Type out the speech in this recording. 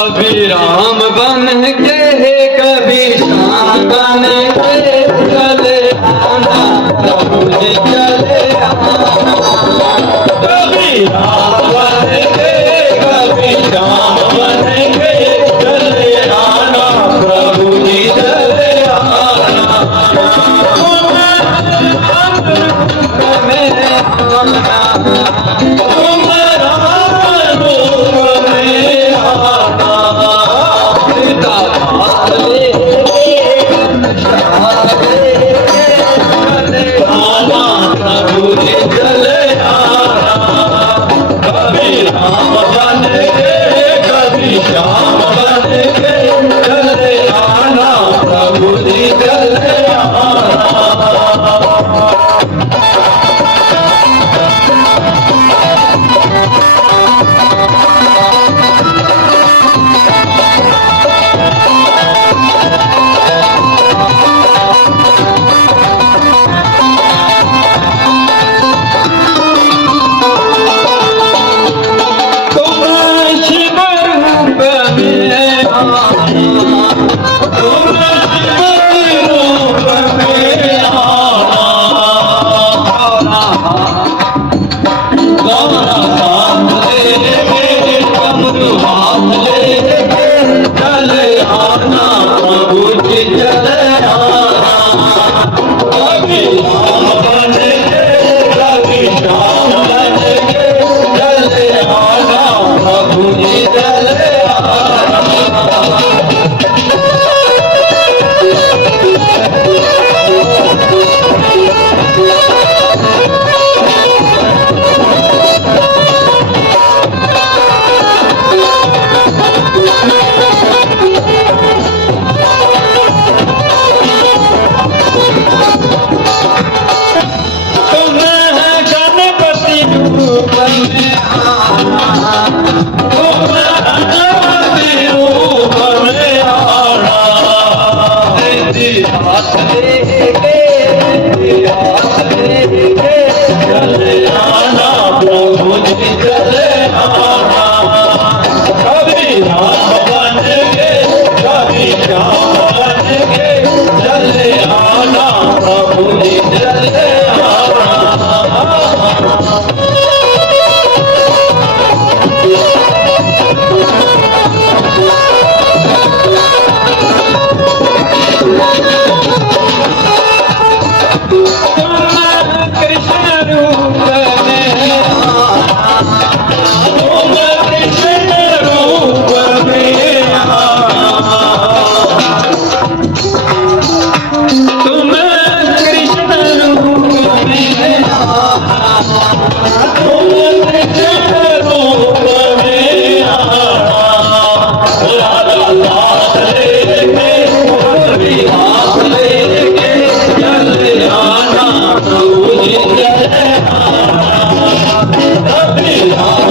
कभी राम बन के कभी श्याम बन বাবা आसे असल आना बुज Ram